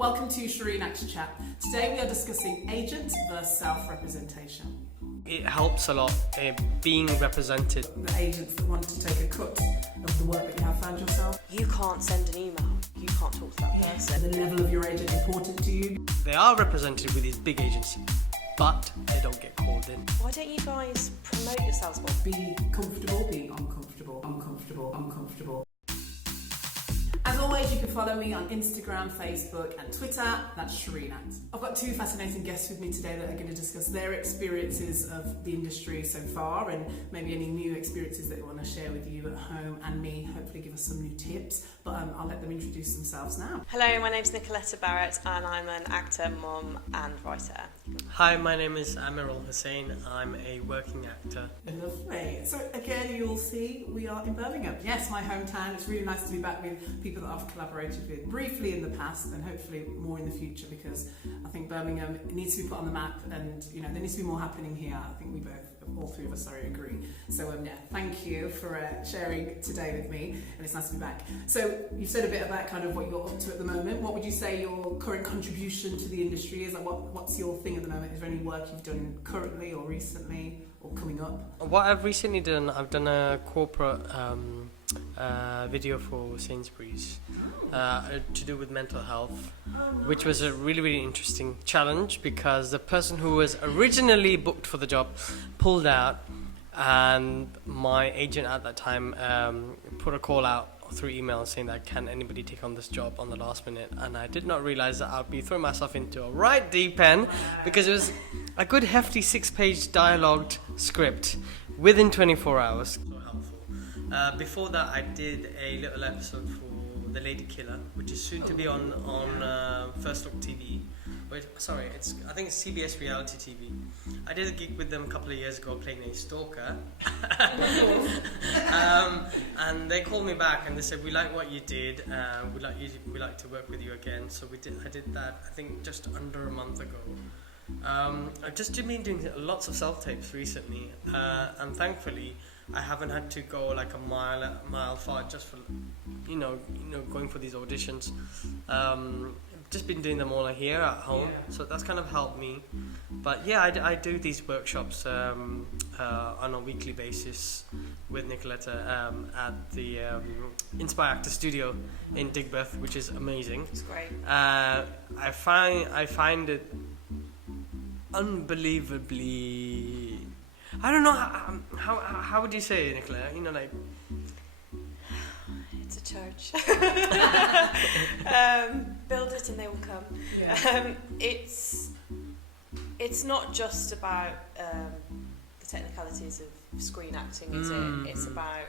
Welcome to ShireenACT's chat. Today we are discussing agent versus self-representation. It helps a lot being represented. The agents that want to take a cut of the work that you have found yourself. You can't send an email. You can't talk to that person. The level of your agent important to you. They are represented with these big agencies, but they don't get called in. Why don't you guys promote yourselves more? Be comfortable being uncomfortable, uncomfortable, uncomfortable. As always, you can follow me on Instagram, Facebook and Twitter. That's ShireenACT. I've got two fascinating guests with me today that are going to discuss their experiences of the industry so far and maybe any new experiences that they want to share with you at home and me, hopefully give us some new tips. But I'll let them introduce themselves now. Hello, my name's Nicoletta Barrett and I'm an actor, mum and writer. Hi, my name is Amirul Hussain. I'm a working actor. Lovely. So again, you'll see we are in Birmingham. Yes, my hometown. It's really nice to be back with people that I've collaborated with briefly in the past and hopefully more in the future, because I think Birmingham needs to be put on the map and there needs to be more happening here. I think we both, all three of us, agree. So yeah, thank you for sharing today with me, and it's nice to be back. So you've said a bit about kind of what you're up to at the moment. What would you say your current contribution to the industry is? Like what's your thing at the moment? Is there any work you've done currently or recently or coming up? What I've recently done, I've done a corporate video for Sainsbury's to do with mental health, which was a really, really interesting challenge because the person who was originally booked for the job pulled out, and my agent at that time put a call out through email saying that can anybody take on this job on the last minute, and I did not realize that I'd be throwing myself into a right deep end because it was a good hefty 6-page dialogued script within 24 hours. So helpful. Before that I did a little episode for The Lady Killer, which is soon to be on First Look TV. I think it's CBS Reality TV. I did a gig with them a couple of years ago playing a stalker. And they called me back and they said, we like what you did, we like to work with you again. So I did that, I think, just under a month ago. I've just been doing lots of self-tapes recently, and thankfully I haven't had to go like a mile far just for going for these auditions. Just been doing them all here at home, so that's kind of helped me. But yeah, I do these workshops on a weekly basis with Nicoletta at the Inspire Actor Studio in Digbeth, which is amazing. It's great. I find it unbelievably. I don't know how would you say it, Nicoletta? Like. It's a church. Build it and they will come. Yeah. It's not just about the technicalities of screen acting, is it? It's about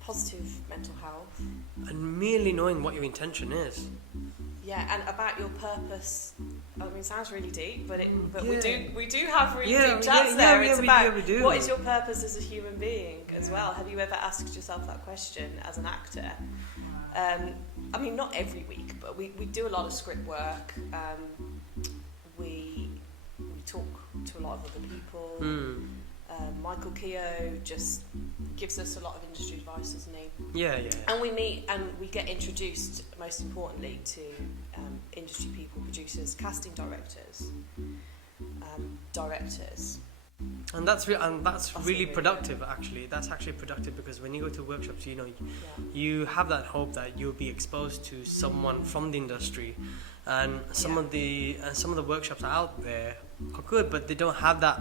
positive mental health. And merely knowing what your intention is. Yeah, and about your purpose. I mean, it sounds really deep, but we do have really deep chats there. It's about what is your purpose as a human being as well. Have you ever asked yourself that question as an actor? I mean, not every week, but we do a lot of script work. We talk to a lot of other people. Michael Keogh just gives us a lot of industry advice, doesn't he? Yeah. And we meet and we get introduced, most importantly, to industry people, producers, casting directors, directors. And that's really productive, actually. That's actually productive because when you go to workshops, you have that hope that you'll be exposed to someone from the industry, and some of the workshops out there are good, but they don't have that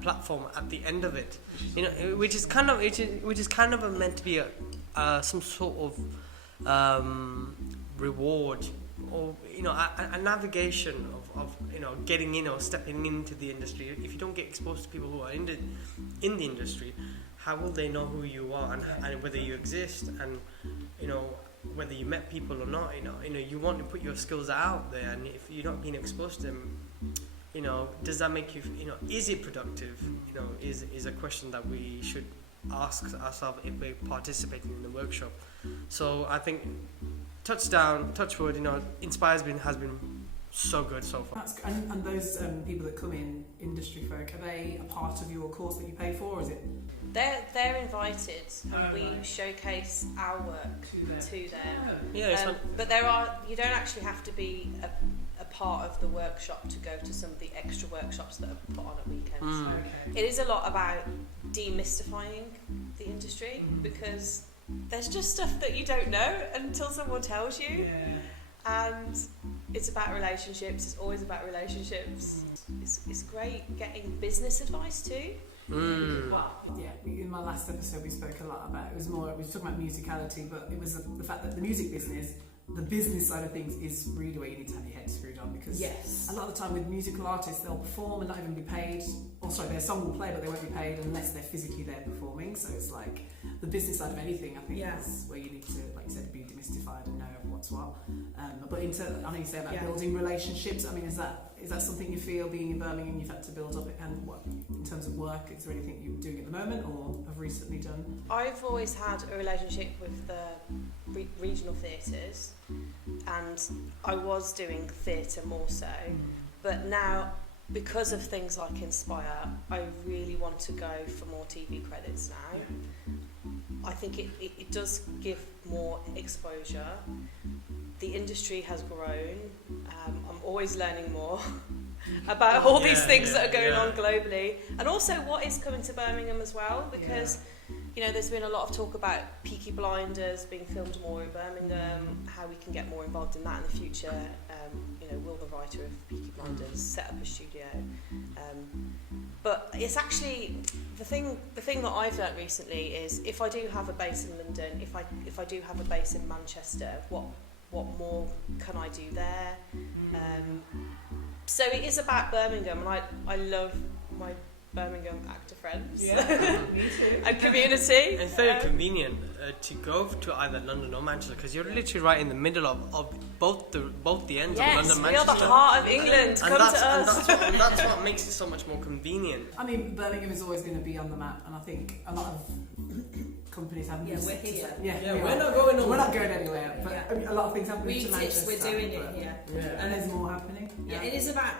platform at the end of it, which is kind of meant to be some sort of reward, or a navigation of getting in or stepping into the industry. If you don't get exposed to people who are in the industry, how will they know who you are and whether you exist, and whether you met people or not? You want to put your skills out there, and if you're not being exposed to them, does that make you, is it productive? Is a question that we should ask ourselves if we're participating in the workshop. So I think Touchwood, Inspire has been so good so far. And those people that come in, industry folk, are they a part of your course that you pay for, or is it? They're invited, and we showcase our work to them. But you don't actually have to be a part of the workshop to go to some of the extra workshops that are put on at weekends. It is a lot about demystifying the industry, because there's just stuff that you don't know until someone tells you. And it's about relationships. It's always about relationships. It's great getting business advice too. In my last episode we spoke a lot about, it was more, we were talking about musicality, but it was the fact that the music business, the business side of things, is really where you need to have your head screwed on, because a lot of the time with musical artists, they'll perform and not even be paid, or sorry, their song will play but they won't be paid unless they're physically there performing. So it's like the business side of anything, I think, is where you need to, like you said, be demystified and know what's what. But I know you say about building relationships. I mean, is that something you feel, being in Birmingham, you've had to build up, and what in terms of work, is there anything you're doing at the moment or have recently done? I've always had a relationship with the regional theatres, and I was doing theatre more so, but now, because of things like Inspire, I really want to go for more TV credits now. I think it does give more exposure. The industry has grown. I'm always learning more about all these things that are going on globally, and also what is coming to Birmingham as well, because there's been a lot of talk about Peaky Blinders being filmed more in Birmingham, how we can get more involved in that in the future. Will the writer of Peaky Blinders set up a studio? But it's actually the thing that I've learnt recently is, if I do have a base in London, if I do have a base in Manchester, what more can I do there? So it is about Birmingham, and I love my Birmingham actor friends. Me too. And community. It's very convenient to go to either London or Manchester, because you're literally right in the middle of both the ends of London and Manchester. We are the heart of England. Come to us. And that's what makes it so much more convenient. I mean, Birmingham is always going to be on the map, and I think a lot of companies have we're here. We're not going anywhere. We're not going anywhere, but I mean, a lot of things happen to Manchester. We're doing it here. And there's more happening. It is about...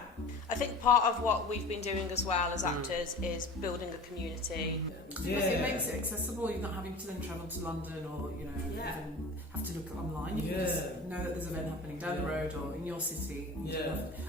I think part of what we've been doing as well as actors is building a community. It makes it accessible. You're not having to then travel to London or even have to look online. You can just know that there's an event happening down the road or in your city.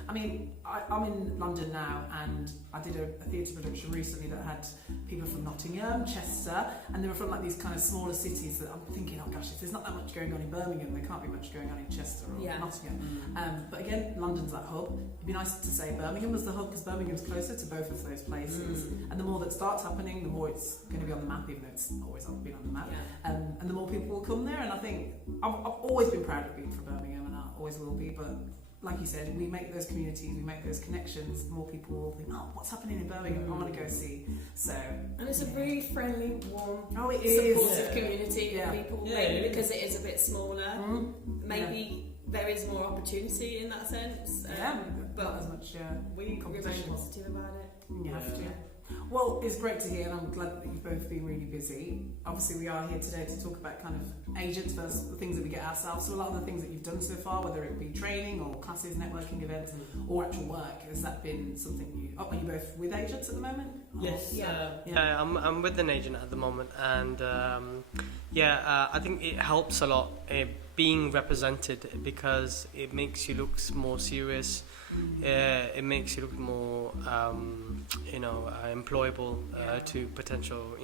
I mean, I'm in London now, and I did a theatre production recently that had people from Nottingham, Chester, and they were from like these kind of smaller cities that I'm thinking, oh gosh, if there's not that much going on in Birmingham, there can't be much going on in Chester or Nottingham. But again, London's that hub. It'd be nice to say Birmingham was the hub, because Birmingham's closer to both of those places. And the more that starts happening, the more it's going to be on the map, even though it's always been on the map. And the more people will come there. And I think I've always been proud of being from Birmingham, and I always will be. But like you said, we make those communities, we make those connections, more people will think, oh, what's happening in Birmingham? I want to go see. So, and it's a really friendly, warm, supportive community of people, maybe because it is a bit smaller. Maybe there is more opportunity in that sense. But not as much we're very positive about it. You have to. Well, it's great to hear, and I'm glad that you've both been really busy. Obviously, we are here today to talk about kind of agents versus the things that we get ourselves. So a lot of the things that you've done so far, whether it be training or classes, networking events, or actual work, has that been something are you both with agents at the moment? Yes. I'm with an agent at the moment, and I think it helps a lot being represented, because it makes you look more serious. It makes you look more, employable to potential,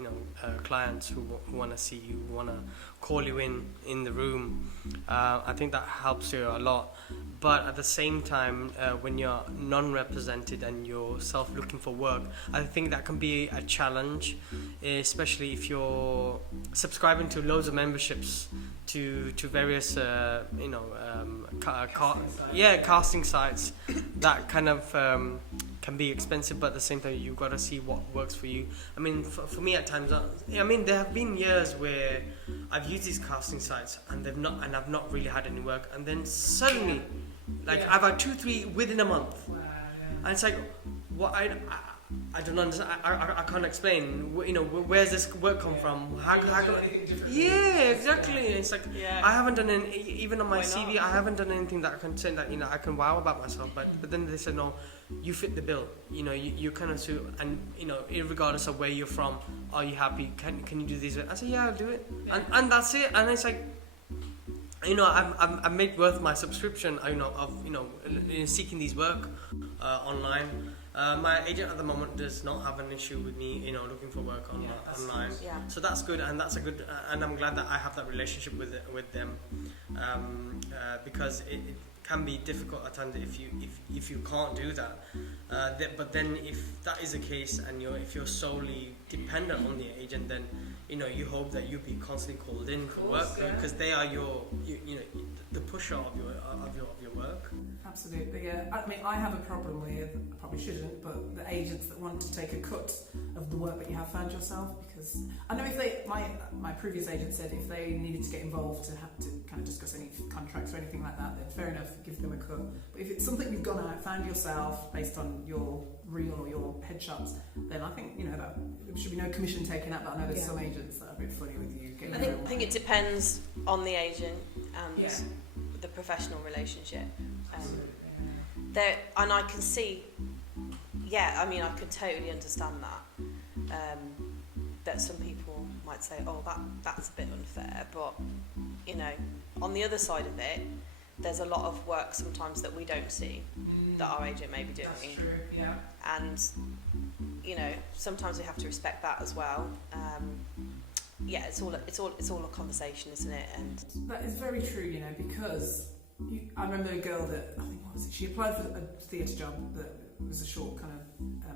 clients who want to see you, who want to call you in the room. I think that helps you a lot. But at the same time, when you're non-represented and you're self-looking for work, I think that can be a challenge, especially if you're subscribing to loads of memberships to various casting sites. That kind of can be expensive, but at the same time you've got to see what works for you. I mean, for me at times, there have been years where I've used these casting sites and I've not really had any work, and then suddenly I've had 2-3 within a month. And it's like, what I don't understand. I can't explain. You know, where's this work come from? How can yeah, exactly. It's like I haven't done any, even on my CV. I haven't done anything that I can say that, you know, I can wow about myself. But then they said, no, you fit the bill. You know, you kind of suit, and you know, regardless of where you're from, are you happy? Can you do this? I said, yeah, I'll do it, and that's it. And it's like, you know, I made worth my subscription. You know, of seeking these work online. My agent at the moment does not have an issue with me, you know, looking for work online. Yeah. So that's good, and that's a good, and I'm glad that I have that relationship with them, because it can be difficult at times if you can't do that. But then if that is the case, and if you're solely dependent on the agent, then you know you hope that you'll be constantly called in for work, because they are the pusher of your work. Absolutely, yeah. I mean, I have a problem with, I probably shouldn't, but the agents that want to take a cut of the work that you have found yourself, because I know if my previous agent said if they needed to get involved to have to kind of discuss any contracts or anything like that, then fair enough, give them a cut. But if it's something you've gone out, found yourself based on your reel or your headshots, then I think, you know, that there should be no commission taken out. But I know there's some agents that are a bit funny with you. I think it depends on the agent and the professional relationship. And I can see, I mean, I can totally understand that. That some people might say, oh, that's a bit unfair, but you know, on the other side of it, there's a lot of work sometimes that we don't see that our agent may be doing. That's true, yeah. And you know, sometimes we have to respect that as well. It's all a conversation, isn't it? And that is very true, you know, because I remember a girl that, I think, what was it? She applied for a theatre job that was a short kind of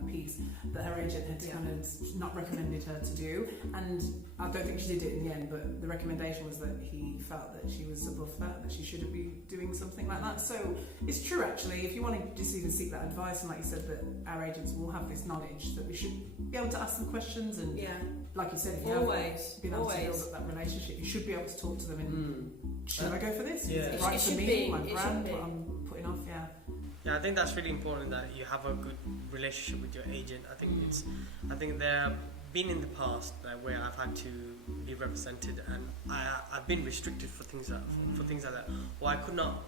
piece that her agent had kind of not recommended her to do, and I don't think she did it in the end, but the recommendation was that he felt that she was above that she shouldn't be doing something like that. So it's true, actually, if you want to just even seek that advice, and like you said, that our agents will have this knowledge that we should be able to ask them questions, and like you said, if you have been able to build up that relationship, you should be able to talk to them and should I go for this? Is it right for me, my brand, what I'm putting off? Yeah, I think that's really important, that you have a good relationship with your agent. I think there have been in the past where I've had to be represented, and I've been restricted for things like that. Or I could not.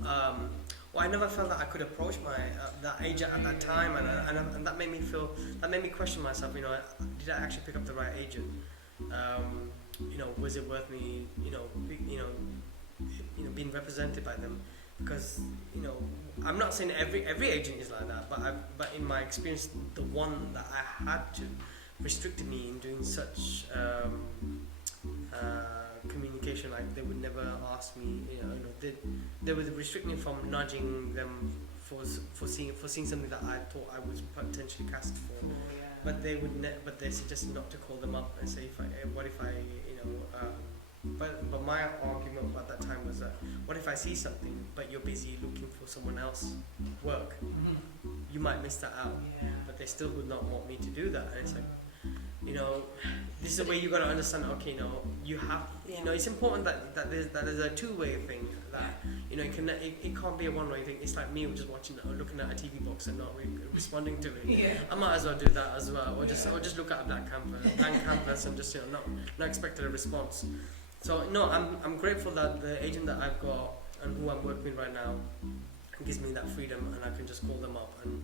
I never felt that I could approach my that agent at that time, and that made me question myself. You know, did I actually pick up the right agent? You know, was it worth me? Being represented by them. Because, you know, I'm not saying every agent is like that, but in my experience, the one that I had to restricted me in doing such communication. Like, they would never ask me, they would restrict me from nudging them for seeing something that I thought I was potentially cast for. But they suggested not to call them up and say, But my argument at that time was that, what if I see something, but you're busy looking for someone else work? You might miss that out, but they still would not want me to do that. And it's like, you know, this is the way you got to understand. Okay, you have, it's important that there's a two-way thing. That it can't be a one-way thing. It's like me just watching or looking at a TV box and not responding to it. I might as well do that as well, or just look at a blank canvas and just not expect a response. So I'm grateful that the agent that I've got and who I'm working with right now gives me that freedom, and I can just call them up and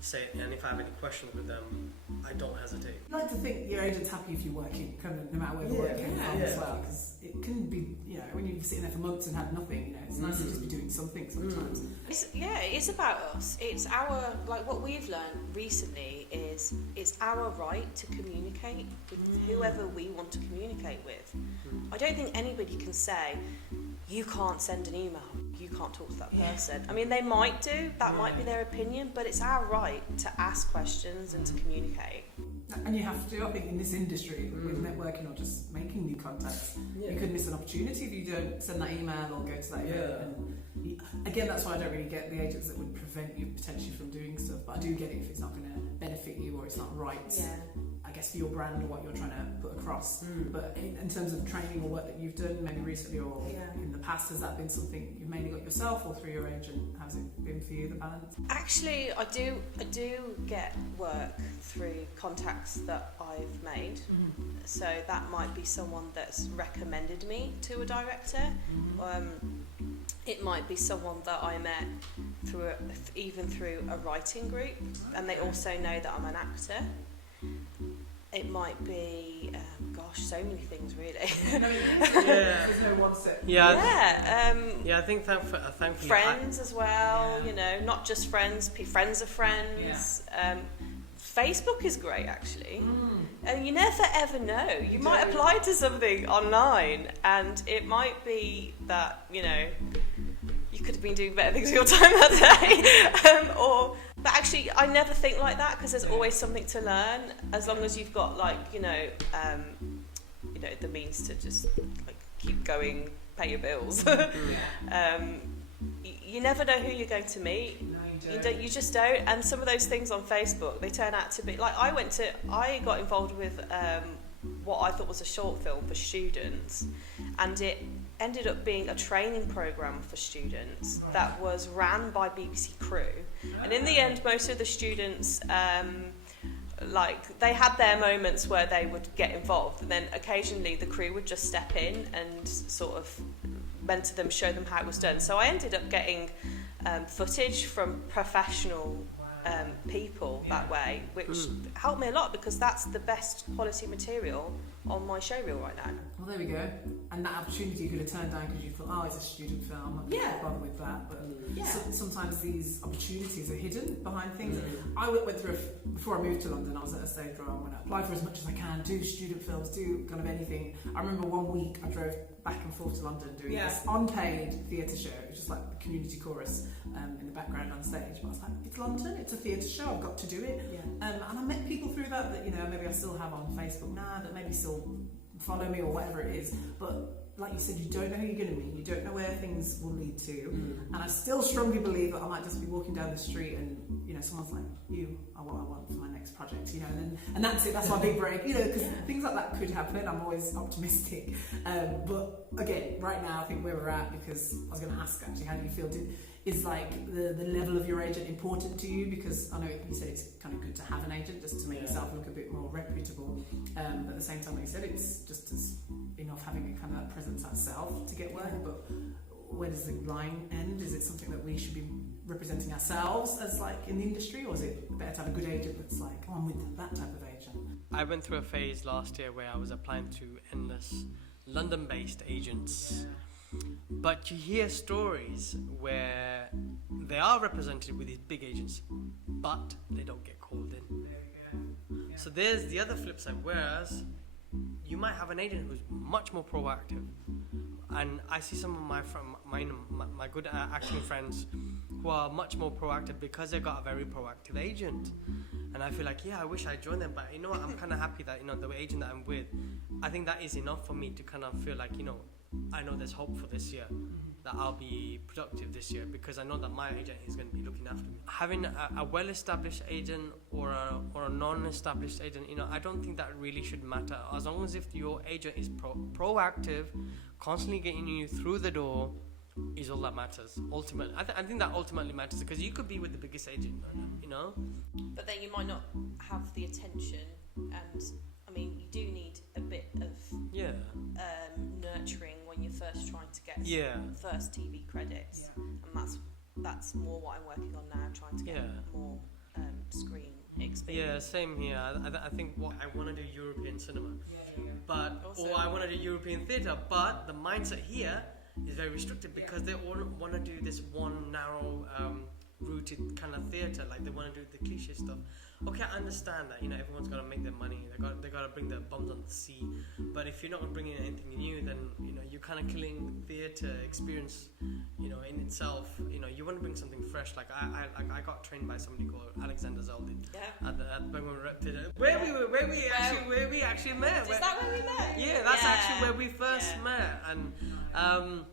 say, and if I have any questions with them, I don't hesitate. I like to think your agent's happy if you're working, kind of, no matter where you're working from as well, because it can be, when you're sitting there for months and have nothing, it's nice to just be doing something sometimes. It's about us. It's our, like, what we've learned recently is it's our right to communicate with whoever we want to communicate with. I don't think anybody can say, you can't send an email, you can't talk to that person. I mean, they might do, that might be their opinion, but it's our right to ask questions and to communicate. And you have to, I think, in this industry, with networking or just making new contacts, you could miss an opportunity if you don't send that email or go to that event. And again, that's why I don't really get the agents that would prevent you potentially from doing stuff, but I do get it if it's not going to benefit you or it's not right. I guess for your brand or what you're trying to put across. But in terms of training or work that you've done, maybe recently or in the past, has that been something you've mainly got yourself or through your agent? How's it been for you, the balance? Actually, I do get work through contacts that I've made. So that might be someone that's recommended me to a director. It might be someone that I met through a writing group, and they also know that I'm an actor. It might be, so many things really. There's no one set. I think thankfully friends as well. Not just friends. Friends of friends. Facebook is great actually, and you never ever know. You might apply to something online, and it might be that you could have been doing better things with your time that day, but actually I never think like that, because there's always something to learn, as long as you've got the means to just keep going, pay your bills. You never know who you're going to meet. You just don't. And some of those things on Facebook, they turn out to be I got involved with what I thought was a short film for students, and it ended up being a training program for students that was ran by BBC Crew. And in the end, most of the students they had their moments where they would get involved, and then occasionally the crew would just step in and sort of mentor them, show them how it was done. So I ended up getting footage from professional people that way, which helped me a lot, because that's the best quality material on my show reel right now. Well, there we go. And that opportunity you could have turned down because you thought, it's a student film, I'm not going to bother with that. But sometimes these opportunities are hidden behind things. I went through, before I moved to London, I was at a stage where I want to apply for as much as I can, do student films, do kind of anything. I remember one week I drove back and forth to London doing this unpaid theatre show. It was just like the community chorus in the background on stage. But I was like, it's London, it's a theatre show, I've got to do it. And I met people through that maybe I still have on Facebook now, that maybe still follow me or whatever it is. But like you said, you don't know who you're going to meet, you don't know where things will lead to. And I still strongly believe that I might just be walking down the street and someone's like, you are what I want for my next project, and that's it, that's my big break, because things like that could happen. I'm always optimistic, but again, right now I think where we're at, because I was going to ask actually, how do you feel, is the level of your agent important to you? Because I know you said it's kind of good to have an agent just to make yourself look a bit more reputable, but at the same time, like you said, it's just as enough having a kind of that presence itself to get work. But where does the line end? Is it something that we should be representing ourselves as in the industry, or is it better to have a good agent that's on with that type of agent? I went through a phase last year where I was applying to endless London-based agents, but you hear stories where they are represented with these big agents, but they don't get called in. So there's the other flip side, whereas you might have an agent who's much more proactive. And I see some of my good acting friends who are much more proactive because they got a very proactive agent. And I feel like, I wish I joined them, but you know what, I'm kind of happy that, the agent that I'm with, I think that is enough for me to kind of feel like, I know there's hope for this year, that I'll be productive this year, because I know that my agent is going to be looking after me. Having a well-established agent or a non-established agent, I don't think that really should matter, as long as if your agent is proactive, constantly getting you through the door, is all that matters. Ultimately, I think that ultimately matters, because you could be with the biggest agent, but then you might not have the attention, and you do need a bit of nurturing when you're first trying to get first TV credits, and that's more what I'm working on now, trying to get more screen experience. Same here. I think I want to do European cinema, or I want to do European theatre, but the mindset here is very restricted, because they all want to do this one narrow rooted kind of theatre, they want to do the cliche stuff. Okay, I understand that everyone's got to make their money, they got to bring their bums on the sea, but if you're not bringing anything new, then you're kind of killing the theatre experience in itself. You want to bring something fresh. I got trained by somebody called Alexander Zeldin at Birmingham Rep Theatre, where we actually met. Is that where we met? Yeah, that's actually where we first met. And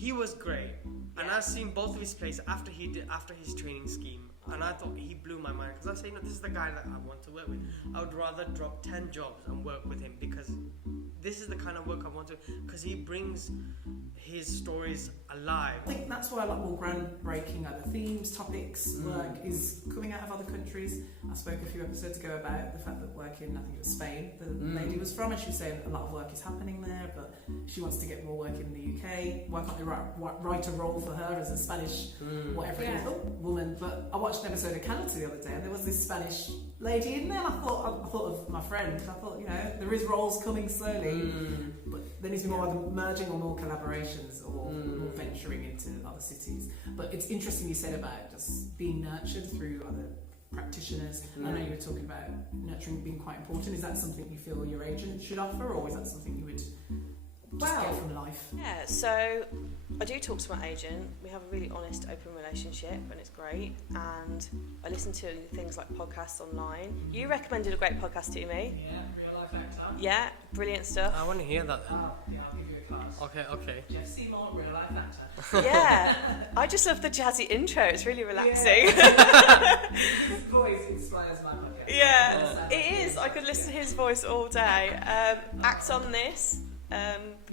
he was great, and I've seen both of his plays after his training scheme, and I thought he blew my mind, because I say, no, this is the guy that I want to work with. I would rather drop 10 jobs and work with him, because this is the kind of work I want to, because he brings his stories alive. I think that's why a lot more groundbreaking other themes, topics, work is coming out of other countries. I spoke a few episodes ago about the fact that work in, I think it was Spain, the lady was from, and she was saying a lot of work is happening there, but she wants to get more work in the UK. Why can't they write a role for her as a Spanish, whatever it is, woman? But I watched an episode of Canada the other day, and there was this Spanish lady in there, and I thought of my friend. I thought, you know, there is roles coming slowly, but there needs to be more either merging or more collaborations or more venturing into other cities. But it's interesting you said about just being nurtured through other practitioners. I know you were talking about nurturing being quite important. Is that something you feel your agent should offer, or is that something you would just get from life? Yeah, so I do talk to my agent. We have a really honest, open relationship, and it's great. And I listen to things like podcasts online. You recommended a great podcast to me. Yeah, Real Life Actor. Yeah, brilliant stuff. I want to hear that then. Yeah, I'll give you a class. Okay. Jeff Seymour, Real Life Actor. Yeah, I just love the jazzy intro. It's really relaxing. His voice inspires my podcast. Yeah, it is. I could listen to his voice all day. Act on This.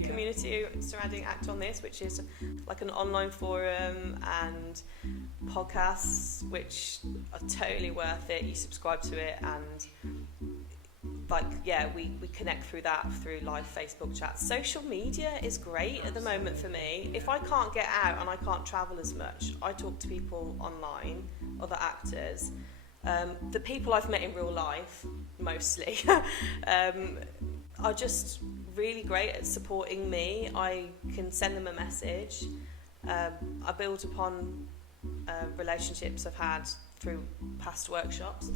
Community surrounding Act on This, which is like an online forum and podcasts which are totally worth it. You subscribe to it, and we connect through that, through live Facebook chats. Social media is great at the moment for me. If I can't get out and I can't travel as much, I talk to people online, other actors, the people I've met in real life mostly are just really great at supporting me. I can send them a message. I build upon relationships I've had through past workshops,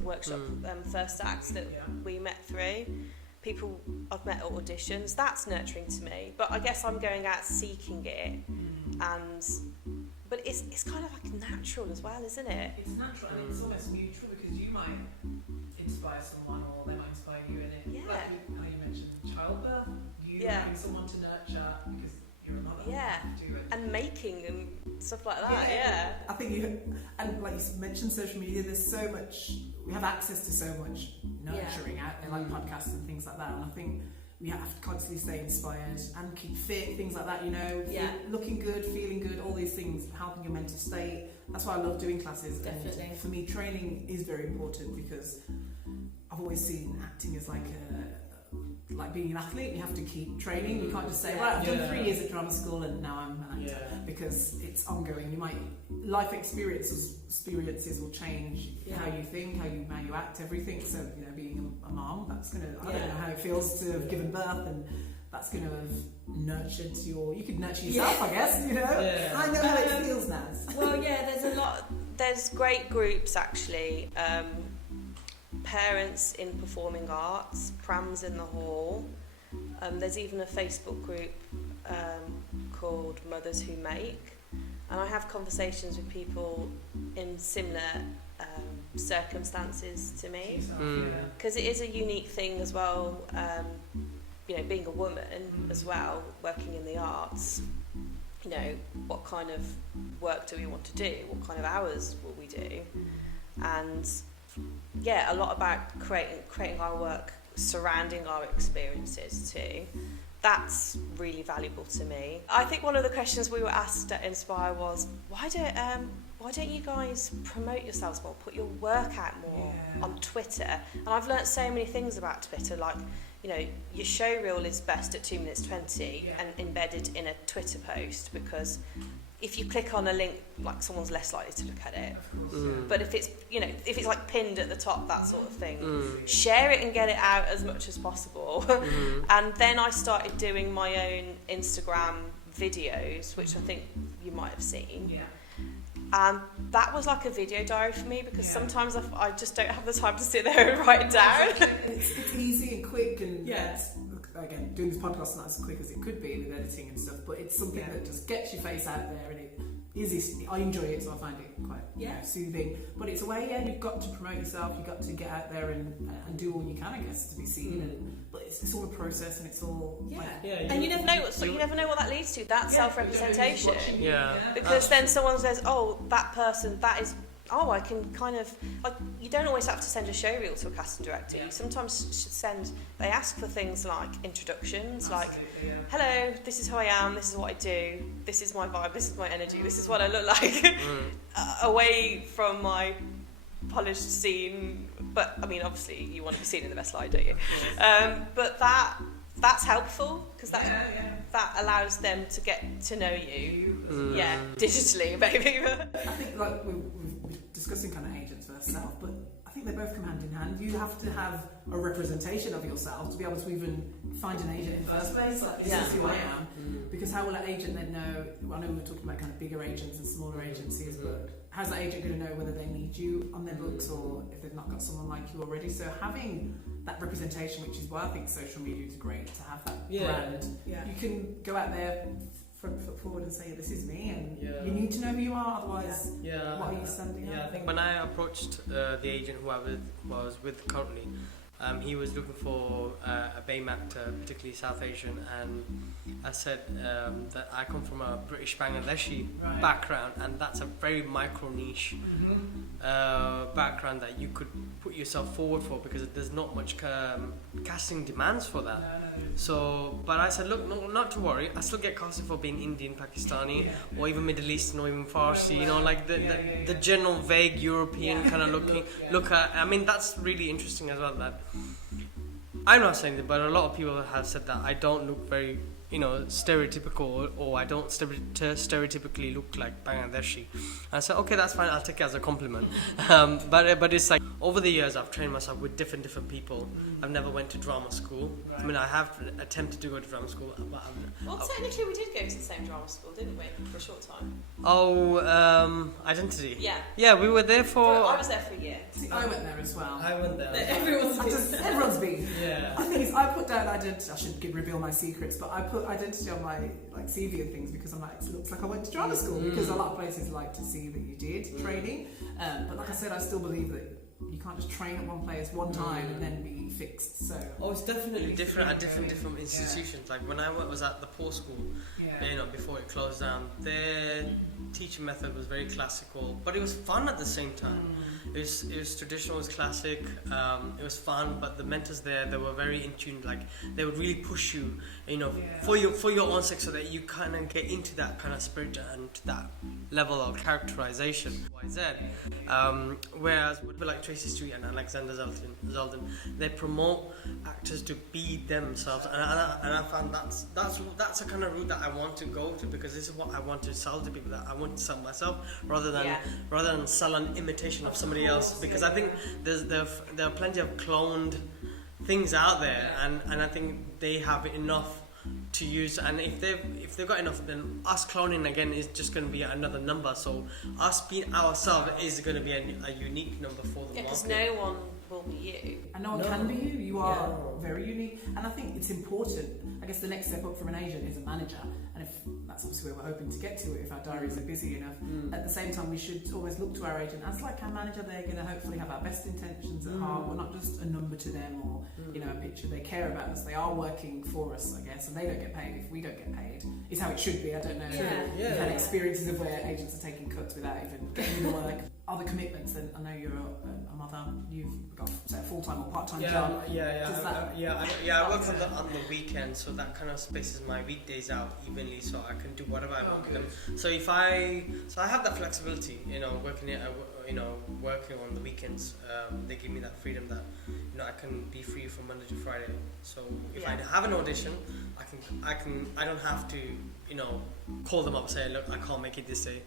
first acts that we met through, people I've met at auditions. That's nurturing to me, but I guess I'm going out seeking it, but it's kind of like natural as well, isn't it? It's natural, and it's almost mutual, because you might inspire someone or they might inspire you in it. Yeah. Like you mentioned childbirth, you having someone to nurture because you're a mother. Yeah, Do it. and making and stuff like that. Yeah. I think and like you mentioned, social media. There's so much. We have access to so much nurturing out there, like podcasts and things like that. And I think we have to constantly stay inspired and keep fit, things like that. You know, looking good, feeling good, all these things, helping your mental state. That's why I love doing classes. Definitely. And for me, training is very important, because I've always seen acting as like being an athlete. You have to keep training. You can't just say, right, I've done 3 years at drama school and now I'm an actor, because it's ongoing. Life experiences will change how you think, how you act, everything. So, you know, being a mom, that's gonna, I don't know how it feels to have given birth, and that's gonna have nurtured you could nurture yourself, I guess, you know. I know how it feels now. Well, There's great groups actually. Parents in Performing Arts, Prams in the Hall. There's even a Facebook group called Mothers Who Make, and I have conversations with people in similar circumstances to me, because it is a unique thing as well. You know, being a woman as well, working in the arts. You know, what kind of work do we want to do? What kind of hours will we do? And a lot about creating our work surrounding our experiences too. That's really valuable to me. I think one of the questions we were asked at Inspire was, why don't you guys promote yourselves more, put your work out more on Twitter? And I've learnt so many things about Twitter, like, you know, your show reel is best at 2 minutes 20 and embedded in a Twitter post, because if you click on a link, like, someone's less likely to look at it. But if it's like pinned at the top, that sort of thing, share it and get it out as much as possible. And then I started doing my own Instagram videos, which I think you might have seen. And that was like a video diary for me, because sometimes I just don't have the time to sit there and write it down. It's easy and quick, and doing this podcast is not as quick as it could be with editing and stuff, but it's something that just gets your face out there, and I enjoy it, so I find it quite soothing. But it's a way, you've got to promote yourself, you've got to get out there and do all you can, I guess, to be seen. But it's all a process, and it's all and you never know what that leads to. That self-representation. Because then someone says, "Oh, that person, that is." Oh, I can kind of like. You don't always have to send a show reel to a casting director. You sometimes should send. They ask for things like introductions, "Hello, this is who I am. This is what I do. This is my vibe. This is my energy. This is what I look like." Away from my polished scene, but I mean, obviously, you want to be seen in the best light, don't you? But that's helpful because that allows them to get to know you. Digitally, maybe. I think like we're discussing kind of agents versus self, but I think they both come hand in hand. You have to have a representation of yourself to be able to even find an agent in the first place. Like, this is who I am. Because how will an agent then know? Well, I know we're talking about kind of bigger agents and smaller agencies, but how's that agent going to know whether they need you on their books or if they've not got someone like you already? So having that representation, which is why I think social media is great, to have that brand. You can go out there, front foot forward, and say, "This is me," and you need to know who you are, otherwise what are you standing on? I think when I approached the agent who I was with currently, he was looking for a BAME actor, particularly South Asian, and I said that I come from a British Bangladeshi background, and that's a very micro niche background that you could put yourself forward for, because there's not much casting demands for that. So, but I said, look, no, not to worry, I still get casted for being Indian, Pakistani, or even Middle Eastern, or even Farsi, you know, like the general vague European kind of look at. I mean, that's really interesting as well. That I'm not saying that, but a lot of people have said that I don't look very, stereotypical, or I don't stereotypically look like Bangladeshi. I said, okay, that's fine, I'll take it as a compliment. But it's like, over the years, I've trained myself with different people. I've never went to drama school. I mean, I have attempted to go to drama school, but technically we did go to the same drama school, didn't we, for a short time? Identity. Yeah, we were there for... I was there for a year. See, I went there as well. I went there. Everyone's been. I think I put down identity. I should reveal my secrets, but I put identity on my CV and things because I'm like, it looks like I went to drama school, because a lot of places like to see that you did training. But like I said, I still believe that you can't just train at one place one time and then be fixed. So it's definitely different at different institutions. Like when I was at the Poor School, before it closed down, their teaching method was very classical, but it was fun at the same time. It was traditional, it was classic, it was fun, but the mentors there, they were very in tune. Like they would really push you, for your own sake, so that you kind of get into that kind of spirit and that level of characterization. Whereas with people like Tracy Street and Alexander Zoldan, they promote actors to be themselves, and I found that's a kind of route that I want to go to, because this is what I want to sell to people, that I want to sell myself rather than sell an imitation of somebody else, because I think there are plenty of cloned things out there, and I think they have enough to use, and if they've got enough, then us cloning again is just going to be another number. So us being ourselves is going to be a unique number for the market. Because no one will be you. And no one can be you. You are very unique. And I think it's important. I guess the next step up from an agent is a manager. And if that's obviously where we're hoping to get to, if our diaries are busy enough. At the same time, we should always look to our agent as like our manager. They're going to hopefully have our best intentions at heart. We're not just a number to them or a picture. They care about us. They are working for us, I guess, and they don't get paid if we don't get paid. Is how it should be. I don't know. You've had experiences of where agents are taking cuts without even getting the work. Other commitments, and I know you're a mother. You've got a full-time or part-time job. I work on the weekend, so that kind of spaces my weekdays out evenly, so I can do whatever I want with them. So I have that flexibility, working on the weekends. They give me that freedom that I can be free from Monday to Friday. So if I have an audition, I don't have to call them up and say, look, I can't make it this day.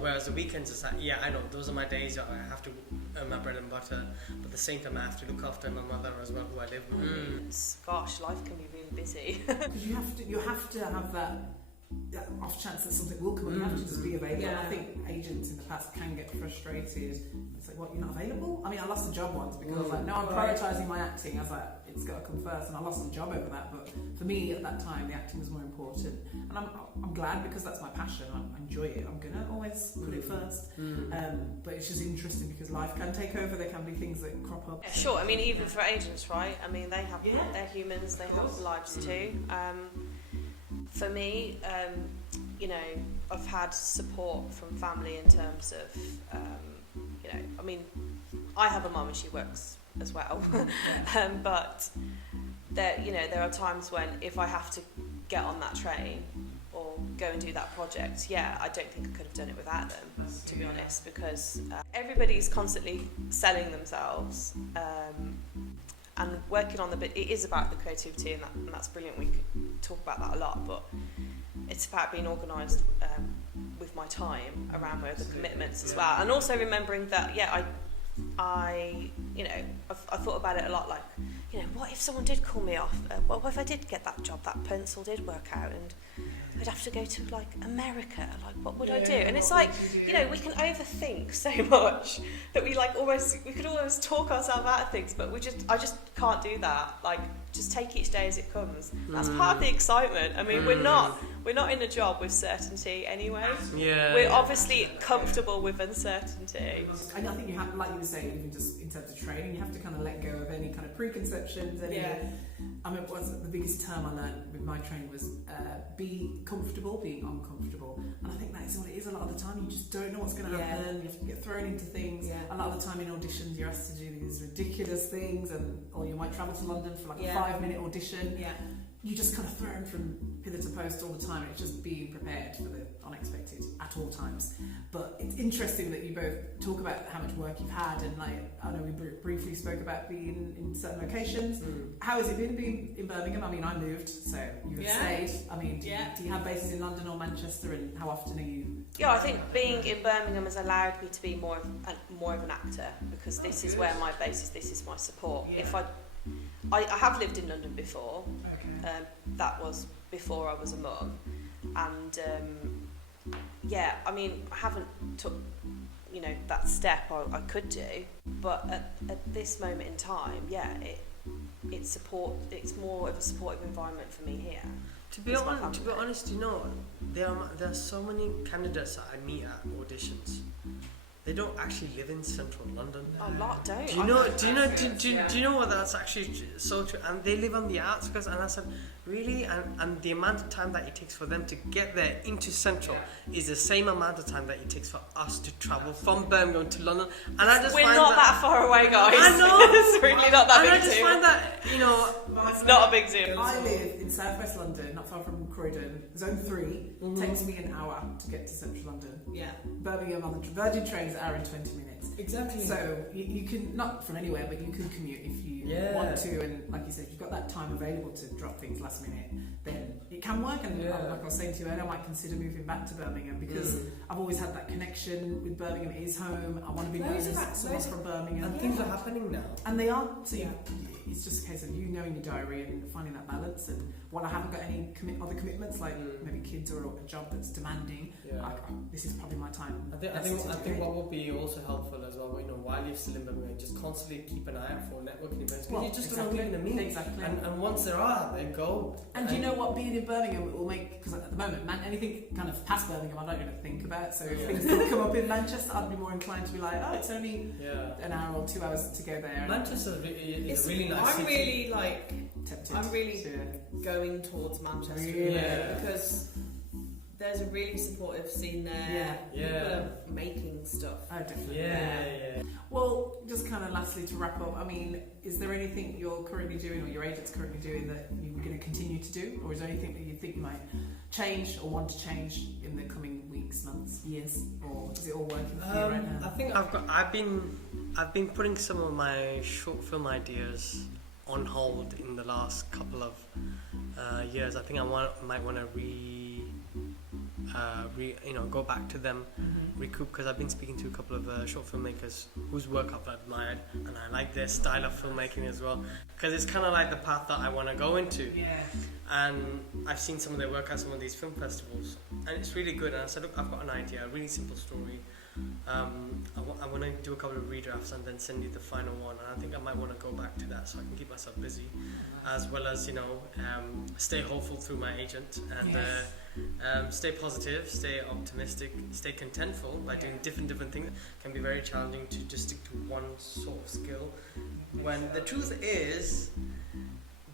Whereas the weekends is like, I know those are my days. I have to earn my bread and butter, but at the same time I have to look after my mother as well, who I live with. Gosh, life can be really busy. you have to have that off chance that something will come up. You have to just be available. I think agents in the past can get frustrated. It's like, what, you're not available? I mean, I lost a job once because I was like, no, I'm prioritising my acting. I was like, it's got to come first, and I lost the job over that. But for me at that time, the acting was more important, and I'm glad, because that's my passion. I enjoy it. I'm gonna always put it first. But it's just interesting because life can take over. There can be things that crop up. Yeah, sure. I mean, even for agents, right? I mean, they're humans. They have lives too. For me, you know, I've had support from family in terms of, you know, I mean, I have a mum and she works as well, but there are times when if I have to get on that train or go and do that project, I don't think I could have done it without them, to be honest, because everybody's constantly selling themselves and working on but it is about the creativity, and that's brilliant. We could talk about that a lot, but it's about being organised with my time around my other commitments as well, and also remembering that I you know, I've thought about it a lot, like, you know, what if someone did call me off? What if I did get that job, that pencil did work out, and I'd have to go to like America? Like, what would I do? And it's like, you know, we can overthink so much that we could almost talk ourselves out of things, but I just can't do that. Like, just take each day as it comes. That's part of the excitement. I mean, we're not in a job with certainty anyway. We're obviously comfortable with uncertainty. And I think you have, like you were saying, even just in terms of training, you have to kind of let go of any kind of preconceptions. I mean, the biggest term I learned with my training was be comfortable, being uncomfortable. And I think that is what it is a lot of the time. You just don't know what's going to happen. You have to get thrown into things. A lot of the time in auditions, you're asked to do these ridiculous things, or you might travel to London for like a 5-minute audition. You just kind of thrown from pillar to post all the time. It's just being prepared for the unexpected at all times. But it's interesting that you both talk about how much work you've had, and like, I know we briefly spoke about being in certain locations. How has it been being in Birmingham? I mean, I moved, so you've stayed. I mean, do you have bases in London or Manchester, and how often are you? I think being in Birmingham has allowed me to be more of an actor, because this is where my base is. This is my support. If I have lived in London before. That was before I was a mum, and I mean, I haven't took, you know, that step I could do, but at this moment in time, it's more of a supportive environment for me here. To be honest, you know, there are so many candidates that I meet at auditions. They don't actually live in central London. A lot don't. Do you know what, that's actually so true? And they live on the outskirts, and I said, really? And the amount of time that it takes for them to get there into central is the same amount of time that it takes for us to travel from Birmingham to London. And I just We're not that far away, guys. I know. It's really not that big a deal. And I just find that, you know, it's not a big deal. I live in southwest London, not far from Croydon. Zone 3 takes me an hour to get to central London. Birmingham on the Virgin train is an hour and 20 minutes. Exactly. So you can, not from anywhere, but you can commute if you want to. And like you said, if you've got that time available to drop things last minute, then it can work. And like I was saying to you earlier, I might consider moving back to Birmingham, because I've always had that connection with Birmingham. It is home. I want to be known as someone from Birmingham. And things are happening now. And they are. So it's just a case of you knowing your diary and finding that balance. And while I haven't got any other commitments, like maybe kids or a job that's demanding, like, this is probably my time. I think what would be also helpful as well, you know, while you're still in Birmingham, just constantly keep an eye out for networking events, because you just don't know who you're going to meet. Exactly. And once there are, they go. And do you know what, being in Birmingham will make, because at the moment, anything kind of past Birmingham I don't even think about, so if things did come up in Manchester, I'd be more inclined to be like, oh, it's only an hour or 2 hours to go there. Manchester is a really nice I'm city. really like Tempted. I'm really going towards Manchester because there's a really supportive scene there. People are making stuff. Oh, definitely. Well, just kind of lastly to wrap up, I mean, is there anything you're currently doing or your agent's currently doing that you're going to continue to do, or is there anything that you think you might change or want to change in the coming weeks, months, years, or is it all working for you right now? I think I've been putting some of my short film ideas on hold in the last couple of years. I think I might want to go back to them, recoup, because I've been speaking to a couple of short filmmakers whose work I've admired, and I like their style of filmmaking as well, because it's kind of like the path that I want to go into. And I've seen some of their work at some of these film festivals, and it's really good. And I said, look, I've got an idea, a really simple story. I want to do a couple of redrafts and then send you the final one, and I think I might want to go back to that so I can keep myself busy, as well as, you know, stay hopeful through my agent, and stay positive, stay optimistic, stay contentful by doing different things. It can be very challenging to just stick to one sort of skill. When the truth is,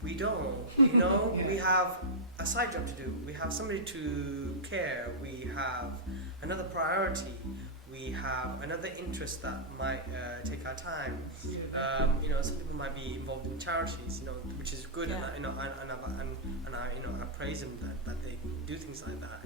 we don't. You know, we have a side job to do. We have somebody to care. We have another priority. We have another interest that might take our time. You know, some people might be involved in charities, you know, which is good, and you know, and I praise them that they do things like that.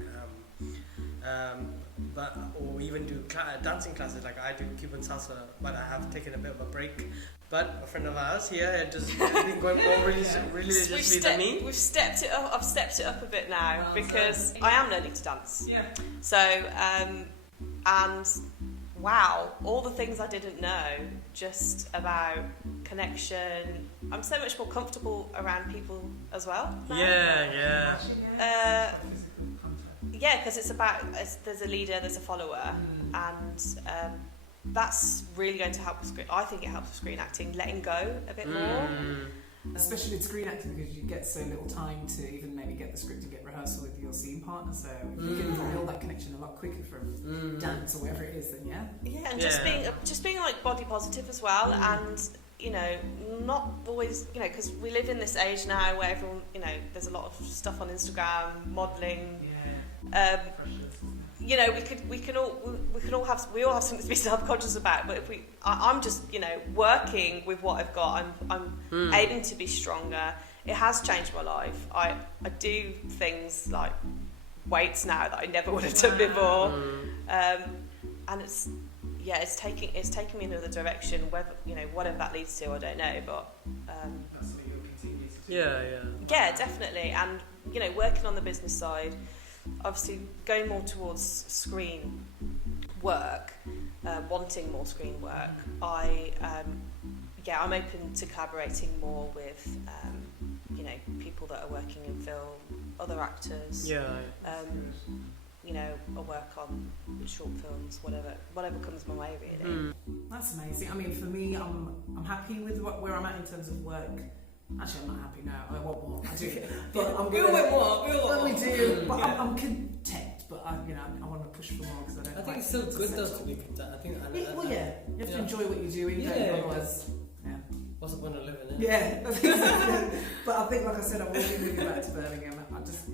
But or even do dancing classes like I do Cuban salsa, but I have taken a bit of a break. But a friend of ours here had just been going more religiously than me. We've stepped it up. I've stepped it up a bit now because I am learning to dance. Yeah. So, and wow, all the things I didn't know just about connection. I'm so much more comfortable around people as well now. Yeah. Yeah, because it's about there's a leader, there's a follower, and that's really going to help with screen. I think it helps with screen acting, letting go a bit more. Especially with screen acting, because you get so little time to even maybe get the script and get rehearsal with your scene partner. So you can build that connection a lot quicker from dance or whatever it is. Then and just being like body positive as well, and you know, not always, you know, because we live in this age now where everyone, you know, there's a lot of stuff on Instagram, modelling. You know, we all have something to be self-conscious about. But if I'm just, you know, working with what I've got. I'm aiming to be stronger. It has changed my life. I do things like weights now that I never would have done before, and it's taking me in another direction. Whether, you know, whatever that leads to, I don't know. But that's what you'll continue to do. Yeah, definitely. And you know, working on the business side. Obviously, going more towards screen work, wanting more screen work. I'm open to collaborating more with, you know, people that are working in film, other actors. Yeah. You know, or work on short films, whatever comes my way, really. That's amazing. I mean, for me, I'm happy with where I'm at in terms of work. Actually, I'm not happy now. I want more. I do, but I'm we all want more. We do. But I'm content. But I want to push for more because I don't. I think it's still good though to be content. I think. You have to enjoy what you're doing. Otherwise, what's the point of living? But I think, like I said, I will be moving back to Birmingham.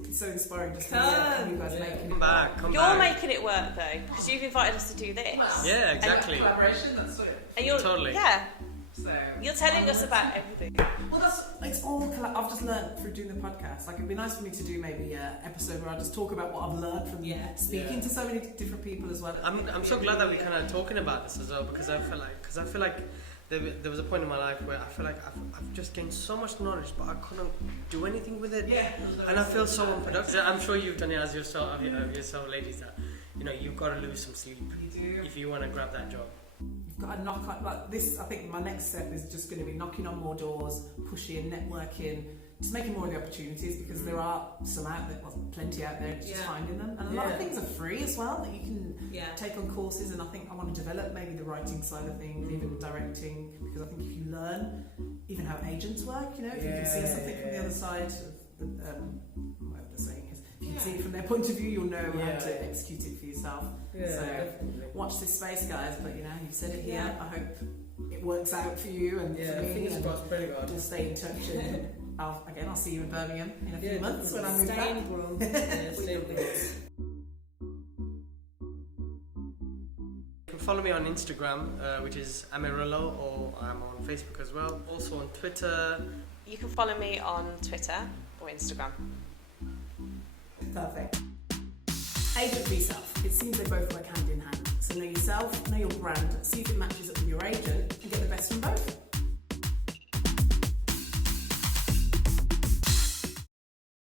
It's so inspiring just to hear you guys making Come back. You're making it work though, because you've invited us to do this. Yeah, exactly. And collaboration. That's it. And you're totally. Yeah. So, you're telling us about everything. Well, it's all. I've just learned through doing the podcast. Like, it'd be nice for me to do maybe an episode where I just talk about what I've learned from speaking to so many different people as well. I'm so glad that we're kind of talking about this as well, because I feel like there was a point in my life where I feel like I've just gained so much knowledge, but I couldn't do anything with it. Yeah. And I feel so unproductive. I'm sure you've done it as yourself, ladies. That you know, you've got to lose some sleep if you want to grab that job. You've got to knock on, like this. I think my next step is just going to be knocking on more doors, pushing, networking, just making more of the opportunities, because there are some out there, plenty out there. It's just finding them, and a lot of things are free as well that you can take on courses. And I think I want to develop maybe the writing side of things, even directing, because I think if you learn even how agents work, you know, if you can see something from the other side of whatever the saying is, if you can see it from their point of view, you'll know how to execute it for yourself. So watch this space, guys. But you know, you've said it here. I hope it works out for you and for me. Fingers crossed, pretty good. We'll stay in touch. And I'll see you in Birmingham in a few months when I move back. Stay in You can follow me on Instagram, which is Amarillo, or I'm on Facebook as well. Also on Twitter. You can follow me on Twitter or Instagram. Perfect. Agent for yourself. It seems they both work hand in hand. So know yourself, know your brand, see if it matches up with your agent, and get the best from both.